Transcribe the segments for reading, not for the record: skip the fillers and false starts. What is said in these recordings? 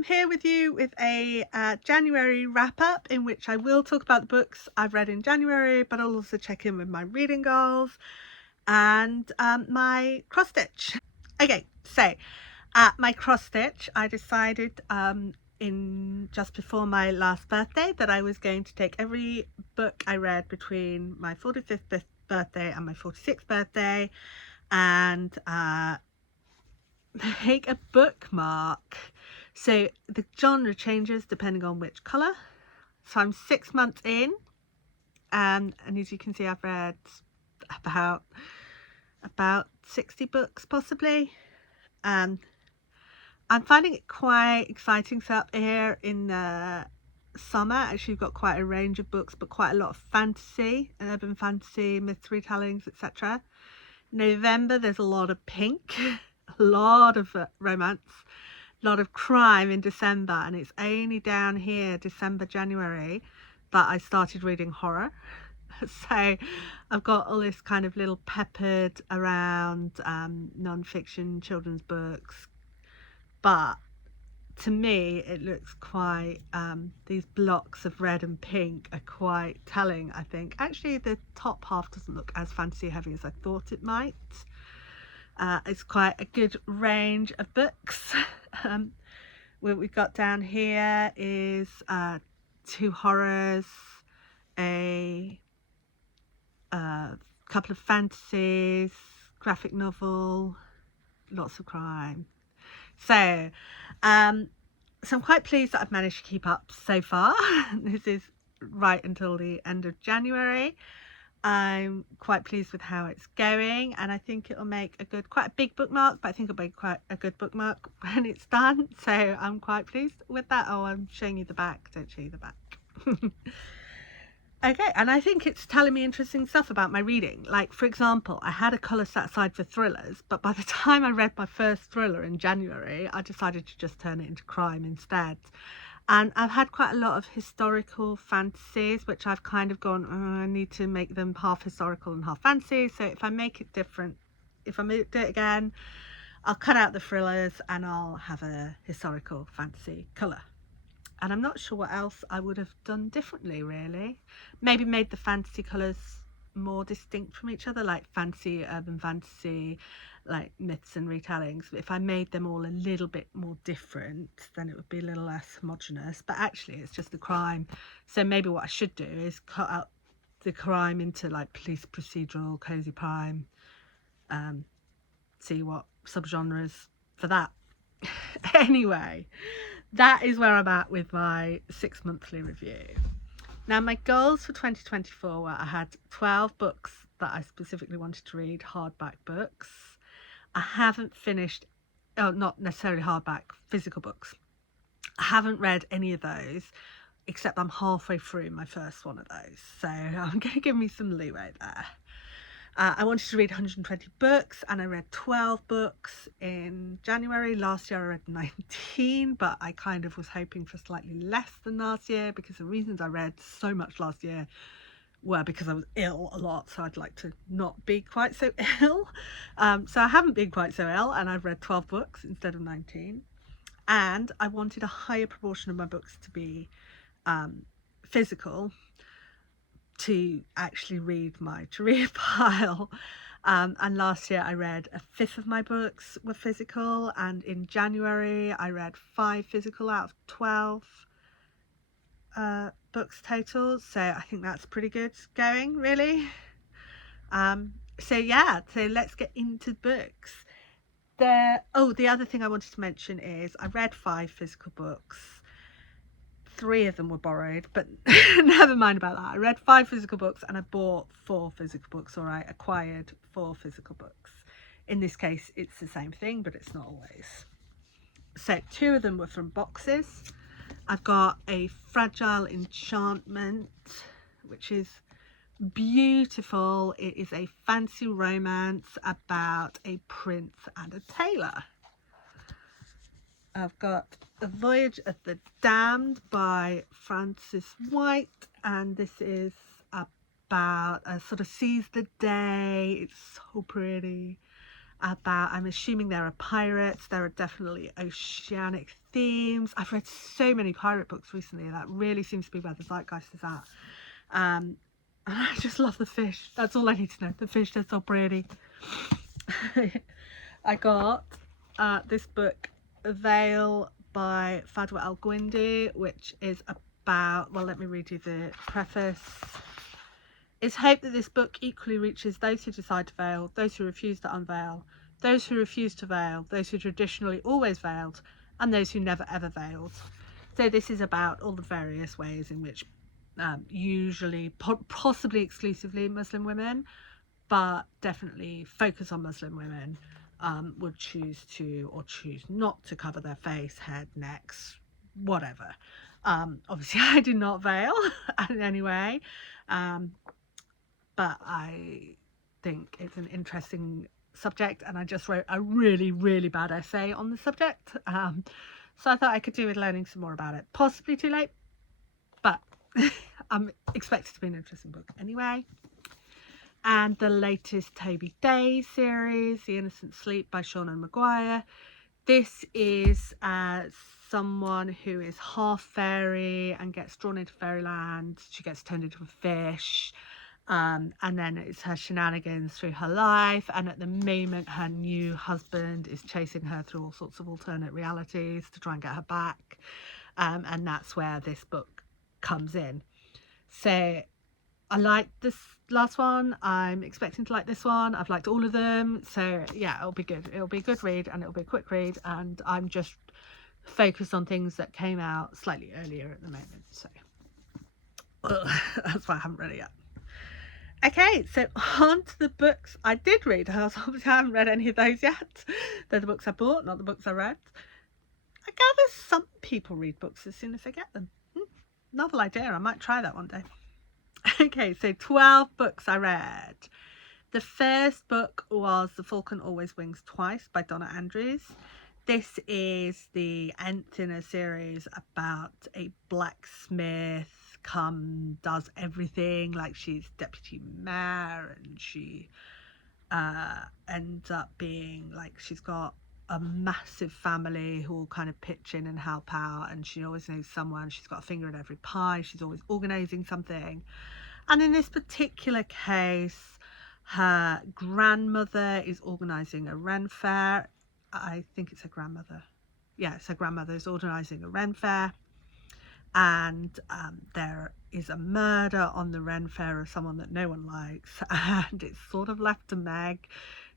I'm here with you with a January wrap-up in which I will talk about the books I've read in January, but I'll also check in with my reading goals and my cross-stitch. Okay, so my cross-stitch, I decided in just before my last birthday that I was going to take every book I read between my 45th birthday and my 46th birthday and make a bookmark. So the genre changes depending on which colour. So I'm 6 months in, and as you can see, I've read about 60 books possibly. I'm finding it quite exciting. So up here in the summer, actually we've got quite a range of books, but quite a lot of fantasy, urban fantasy, myth retellings, etc. November, there's a lot of pink, a lot of romance, a lot of crime in December, and it's only down here, December, January, that I started reading horror. So I've got all this kind of little peppered around non-fiction children's books, but to me it looks quite these blocks of red and pink are quite telling. I think actually the top half doesn't look as fantasy heavy as I thought it might. It's quite a good range of books. What we've got down here is 2 horrors, a couple of fantasies, graphic novel, lots of crime. So I'm quite pleased that I've managed to keep up so far. This is right until the end of January. I'm quite pleased with how it's going, and I think it'll make quite a big bookmark, but I think it'll be quite a good bookmark when it's done. So I'm quite pleased with that. Oh, I'm showing you the back. Don't show you the back. Okay, and I think it's telling me interesting stuff about my reading. Like, for example, I had a colour set aside for thrillers, but by the time I read my first thriller in January, I decided to just turn it into crime instead. And I've had quite a lot of historical fantasies, which I've kind of gone, I need to make them half historical and half fantasy. So if I make it different, if I do it again, I'll cut out the thrillers and I'll have a historical fantasy colour. And I'm not sure what else I would have done differently, really. Maybe made the fantasy colours more distinct from each other, like fantasy, urban fantasy, like myths and retellings. If I made them all a little bit more different, then it would be a little less homogenous. But actually it's just the crime. So maybe what I should do is cut out the crime into like police procedural, cozy crime, see what subgenres for that. Anyway, that is where I'm at with my 6 monthly review. Now, my goals for 2024 were I had 12 books that I specifically wanted to read, hardback books. I haven't finished, not necessarily hardback, physical books. I haven't read any of those, except I'm halfway through my first one of those. So I'm going to give me some leeway there. I wanted to read 120 books, and I read 12 books in January. Last year I read 19, but I kind of was hoping for slightly less than last year, because the reasons I read so much last year were because I was ill a lot, so I'd like to not be quite so ill. So I haven't been quite so ill, and I've read 12 books instead of 19. And I wanted a higher proportion of my books to be physical, to actually read my to read pile. And last year I read 1/5 of my books were physical, and in January I read 5 physical out of 12 books total. So I think that's pretty good going, really. So yeah, so let's get into books. The other thing I wanted to mention is I read 5 physical books. 3 of them were borrowed, but never mind about that. I read 5 physical books and I bought 4 physical books, or I acquired 4 physical books. In this case, it's the same thing, but it's not always. So 2 of them were from boxes. I've got a Fragile Enchantment, which is beautiful. It is a fantasy romance about a prince and a tailor. I've got A Voyage of the Damned by Frances White, and this is about a sort of seize the day. It's so pretty. about, I'm assuming there are pirates, there are definitely oceanic themes. I've read so many pirate books recently. That really seems to be where the zeitgeist is at. And I just love the fish. That's all I need to know. The fish, they're so pretty. I got this book, Veil by Fadwa El-Guindi, which is about, well, let me read you the preface. It's hoped that this book equally reaches those who decide to veil, those who refuse to unveil, those who refuse to veil, those who traditionally always veiled, and those who never ever veiled. So this is about all the various ways in which usually, possibly exclusively Muslim women, but definitely focus on Muslim women, would choose to or choose not to cover their face, head, necks, whatever. Obviously I do not veil in any way, but I think it's an interesting subject, and I just wrote a really, really bad essay on the subject. So I thought I could do with learning some more about it. Possibly too late, but I'm expected to be an interesting book anyway. And the latest Toby Day series, The Innocent Sleep by Seanan Maguire. This is someone who is half fairy and gets drawn into fairyland. She gets turned into a fish. And then it's her shenanigans through her life, and at the moment her new husband is chasing her through all sorts of alternate realities to try and get her back, and that's where this book comes in. So I like this last one, I'm expecting to like this one, I've liked all of them, so yeah, it'll be good. It'll be a good read, and it'll be a quick read, and I'm just focused on things that came out slightly earlier at the moment, so that's why I haven't read it yet. Okay, so on to the books I did read. I haven't read any of those yet. They're the books I bought, not the books I read. I gather some people read books as soon as they get them. Novel idea, I might try that one day. Okay, so 12 books I read. The first book was The Falcon Always Wings Twice by Donna Andrews. This is the nth in a series about a blacksmith does everything, like she's deputy mayor, and she ends up being like, she's got a massive family who all kind of pitch in and help out, and she always knows someone. She's got a finger in every pie. She's always organizing something. And in this particular case, her grandmother is organizing a Ren fair. I think it's her grandmother. Yeah, it's her grandmother is organizing a Ren fair, and there is a murder on the Ren fair of someone that no one likes, and it's sort of left to Meg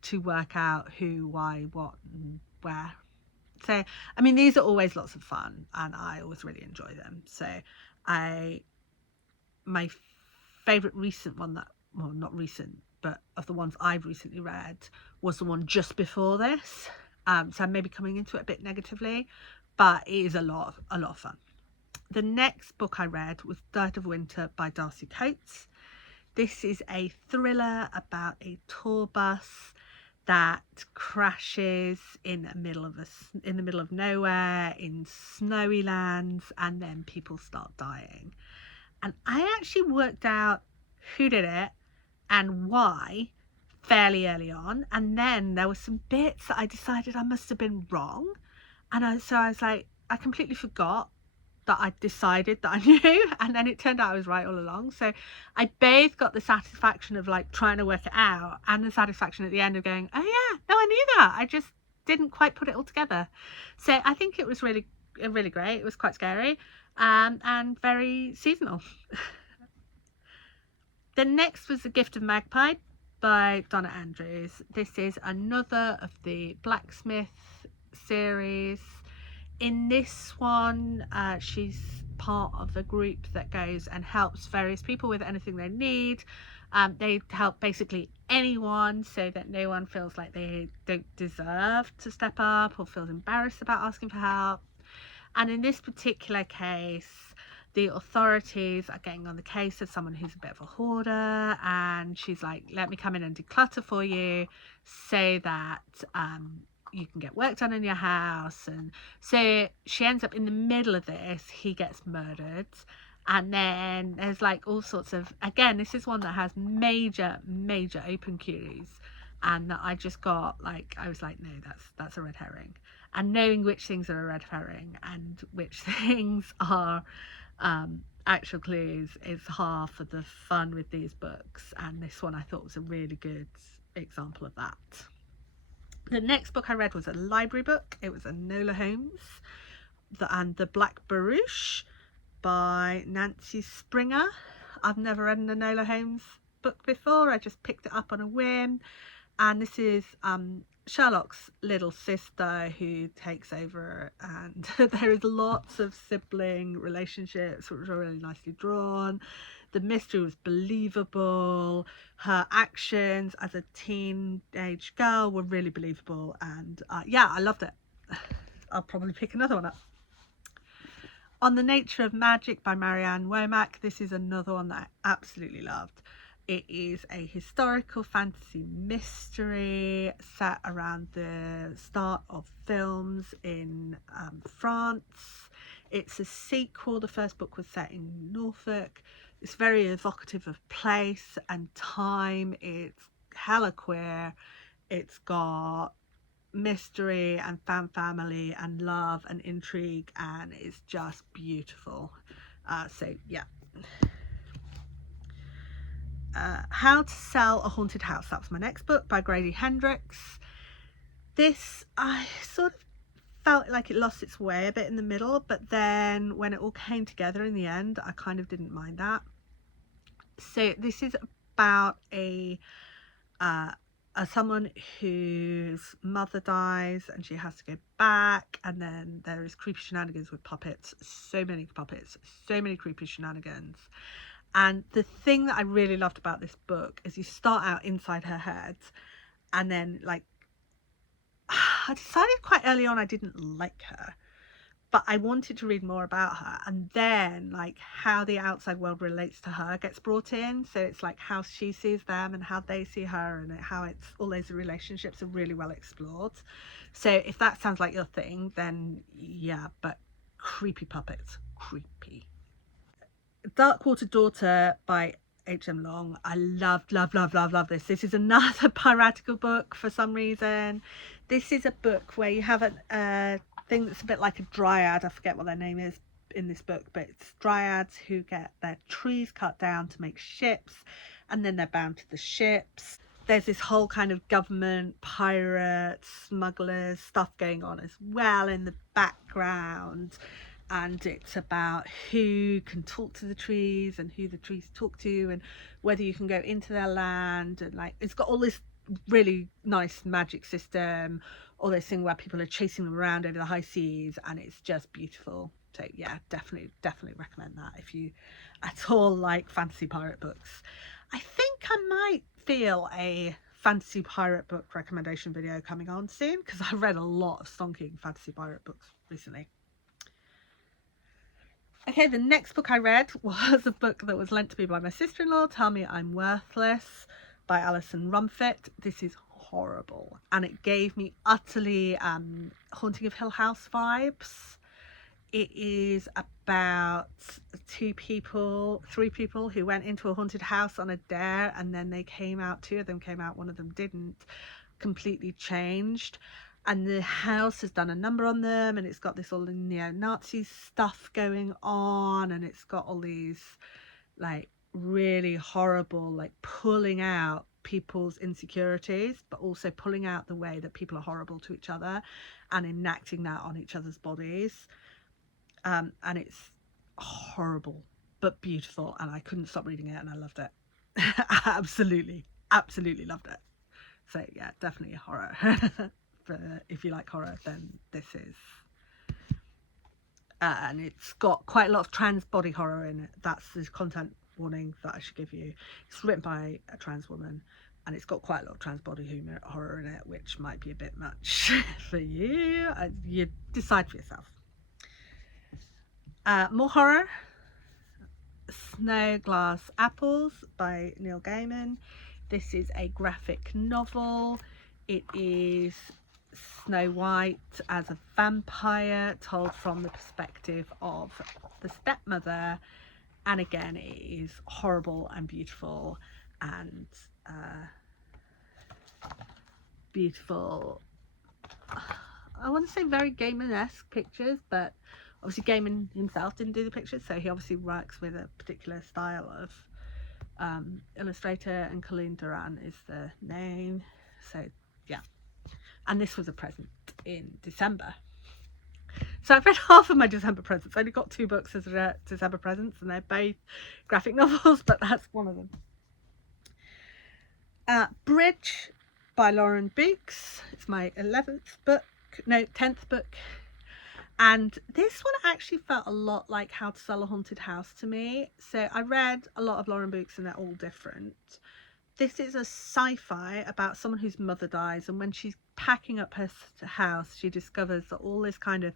to work out who, why, what, and where. So I mean, these are always lots of fun, and I always really enjoy them. So my favorite recent one, that, well, not recent, but of the ones I've recently read, was the one just before this. So I'm maybe coming into it a bit negatively, but it is a lot of fun. The next book I read was Dirt of Winter by Darcy Coates. This is a thriller about a tour bus that crashes in the middle of nowhere in snowy lands, and then people start dying. And I actually worked out who did it and why fairly early on, and then there were some bits that I decided I must have been wrong, and so I was like, I completely forgot that I decided that I knew, and then it turned out I was right all along. So I both got the satisfaction of like trying to work it out, and the satisfaction at the end of going, oh yeah, no, I knew that, I just didn't quite put it all together. So I think it was really great. It was quite scary, and very seasonal. The next was The Gift of Magpie by Donna Andrews. This is another of the blacksmith series. In this one, she's part of a group that goes and helps various people with anything they need. They help basically anyone, so that no one feels like they don't deserve to step up or feels embarrassed about asking for help. And in this particular case, the authorities are getting on the case of someone who's a bit of a hoarder, and she's like, let me come in and declutter for you so that you can get work done in your house. And so she ends up in the middle of this, he gets murdered, and then there's like all sorts of, again, this is one that has major open cues, and I just got like, I was like, no, that's a red herring. And knowing which things are a red herring and which things are actual clues is half of the fun with these books, and this one I thought was a really good example of that. The next book I read was a library book. It was Enola Holmes and the Black Barouche by Nancy Springer. I've never read an Enola Holmes book before. I just picked it up on a whim, and this is Sherlock's little sister who takes over, and there is lots of sibling relationships which are really nicely drawn. The mystery was believable. Her actions as a teenage girl were really believable, and yeah, I loved it. I'll probably pick another one up. On the Nature of Magic by Marianne Womack. This is another one that I absolutely loved. It is a historical fantasy mystery set around the start of films in France. It's a sequel. The first book was set in Norfolk. It's very evocative of place and time. It's hella queer. It's got mystery and fan family and love and intrigue, and it's just beautiful. So yeah. How to Sell a Haunted House. That was my next book by Grady Hendrix. This, I sort of felt like it lost its way a bit in the middle, but then when it all came together in the end, I kind of didn't mind that. So this is about someone whose mother dies and she has to go back, and then there is creepy shenanigans with puppets. So many puppets, so many creepy shenanigans. And the thing that I really loved about this book is you start out inside her head, and then like I decided quite early on I didn't like her, but I wanted to read more about her, and then like how the outside world relates to her gets brought in. So it's like how she sees them and how they see her, and how it's all those relationships are really well explored. So if that sounds like your thing, then yeah, but creepy puppets, creepy. Darkwater Daughter by H.M. Long. I love this. This is another piratical book for some reason. This is a book where you have a thing that's a bit like a dryad. I forget what their name is in this book, but it's dryads who get their trees cut down to make ships, and then they're bound to the ships. There's this whole kind of government, pirates, smugglers stuff going on as well in the background. And it's about who can talk to the trees and who the trees talk to, and whether you can go into their land, and like it's got all this really nice magic system, all this thing where people are chasing them around over the high seas, and it's just beautiful. So yeah, definitely recommend that if you at all like fantasy pirate books. I think I might feel a fantasy pirate book recommendation video coming on soon, because I've read a lot of stonking fantasy pirate books recently. Okay, the next book I read was a book that was lent to me by my sister-in-law, Tell Me I'm Worthless by Alison Rumfitt. This is horrible, and it gave me utterly Haunting of Hill House vibes. It is about three people who went into a haunted house on a dare, and then they came out, two of them came out, one of them didn't, completely changed. And the house has done a number on them, and it's got this all neo-Nazi stuff going on, and it's got all these like really horrible, like pulling out people's insecurities, but also pulling out the way that people are horrible to each other and enacting that on each other's bodies. And it's horrible but beautiful, and I couldn't stop reading it, and I loved it. absolutely loved it. So yeah, definitely a horror. If you like horror, then this is and it's got quite a lot of trans body horror in it. That's the content warning that I should give you. It's written by a trans woman, and it's got quite a lot of trans body horror in it, which might be a bit much for you. You decide for yourself. More horror. Snow Glass Apples by Neil Gaiman. This is a graphic novel. It is Snow White as a vampire, told from the perspective of the stepmother, and again it is horrible and beautiful, and beautiful, I want to say very Gaiman-esque pictures, but obviously Gaiman himself didn't do the pictures, so he obviously works with a particular style of illustrator, and Colleen Duran is the name. So yeah, and this was a present in December. So I've read half of my December presents. I only got 2 books as December presents, and they're both graphic novels, but that's one of them. Bridge by Lauren Beeks. It's my 10th book. And this one actually felt a lot like How to Sell a Haunted House to me. So I read a lot of Lauren books and they're all different. This is a sci-fi about someone whose mother dies, and when she's packing up her house, she discovers that all this kind of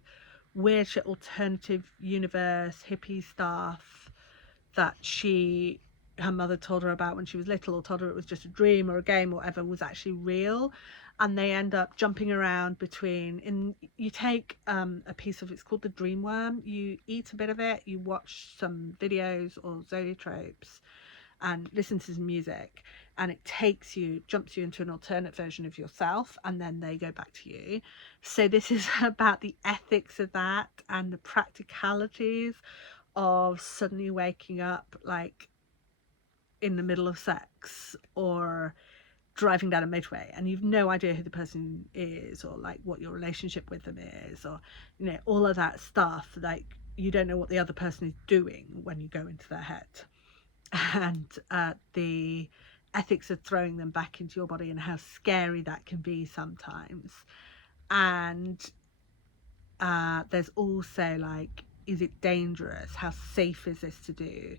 weird shit, alternative universe, hippie stuff that her mother told her about when she was little, or told her it was just a dream or a game or whatever, was actually real. And they end up jumping around between, you take a piece of, it's called the dream worm, you eat a bit of it, you watch some videos or zoetropes and listen to some music, and it jumps you into an alternate version of yourself, and then they go back to you. So this is about the ethics of that and the practicalities of suddenly waking up like in the middle of sex or driving down a motorway and you've no idea who the person is, or like what your relationship with them is, or all of that stuff. Like, you don't know what the other person is doing when you go into their head, and the ethics of throwing them back into your body and how scary that can be sometimes. And there's also like, is it dangerous? How safe is this to do?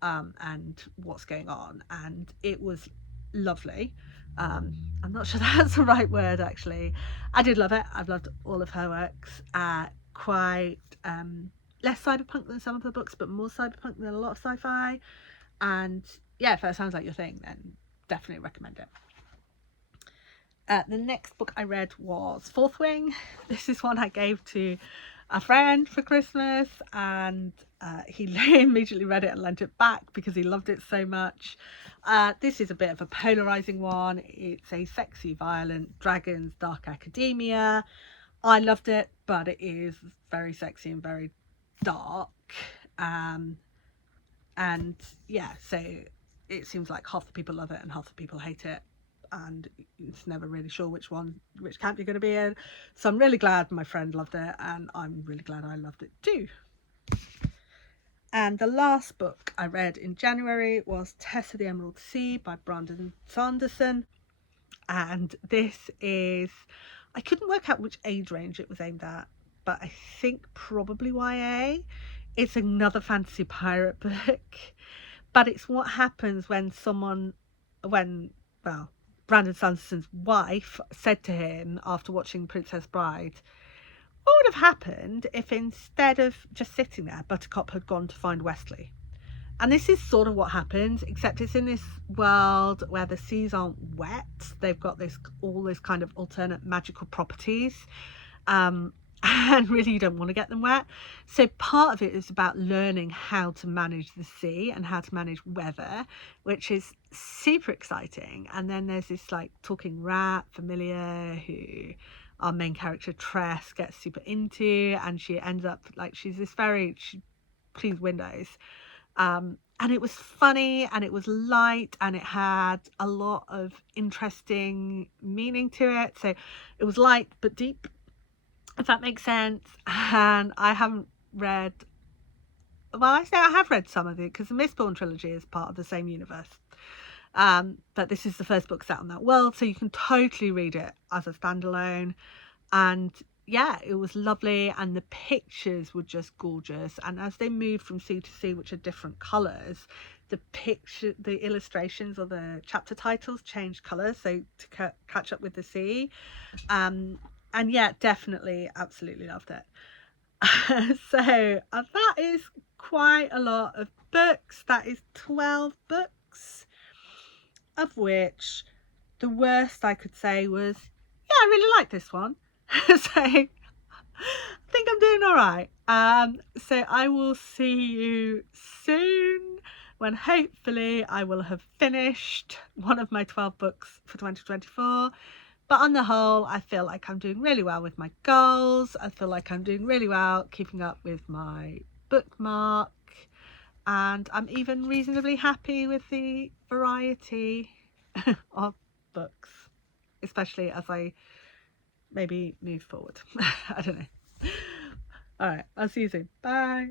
And what's going on? And it was lovely. I'm not sure that's the right word, actually. I did love it. I've loved all of her works. Quite less cyberpunk than some of her books, but more cyberpunk than a lot of sci-fi. And yeah, if that sounds like your thing, then definitely recommend it. The next book I read was Fourth Wing. This is one I gave to a friend for Christmas, and he immediately read it and lent it back because he loved it so much. This is a bit of a polarizing one. It's a sexy, violent, dragons, dark academia. I loved it, but it is very sexy and very dark. And yeah, so it seems like half the people love it and half the people hate it, and it's never really sure which camp you're going to be in. So I'm really glad my friend loved it, and I'm really glad I loved it too. And the last book I read in January was Tess of the Emerald Sea by Brandon Sanderson. And this is, I couldn't work out which age range it was aimed at, but I think probably YA. It's another fantasy pirate book, but it's what happens when Brandon Sanderson's wife said to him after watching Princess Bride, what would have happened if instead of just sitting there, Buttercup had gone to find Wesley? And this is sort of what happens, except it's in this world where the seas aren't wet. They've got all this kind of alternate magical properties. And really you don't want to get them wet. So part of it is about learning how to manage the sea and how to manage weather, which is super exciting. And then there's this like talking rat, Familiar, who our main character Tress gets super into, and she ends up like, she cleans windows. And it was funny, and it was light, and it had a lot of interesting meaning to it. So it was light but deep, if that makes sense. And I haven't read, well, I say I have read some of it because the Mistborn trilogy is part of the same universe. But this is the first book set on that world, so you can totally read it as a standalone. And yeah, it was lovely, and the pictures were just gorgeous. And as they moved from sea to sea, which are different colours, the illustrations or the chapter titles changed colours, so to catch up with the sea. And yeah, definitely, absolutely loved it. So that is quite a lot of books. That is 12 books, of which the worst I could say was, yeah, I really like this one. So I think I'm doing all right. So I will see you soon when hopefully I will have finished one of my 12 books for 2024. But on the whole, I feel like I'm doing really well with my goals. I feel like I'm doing really well keeping up with my bookmark. And I'm even reasonably happy with the variety of books, especially as I maybe move forward. I don't know. All right, I'll see you soon. Bye.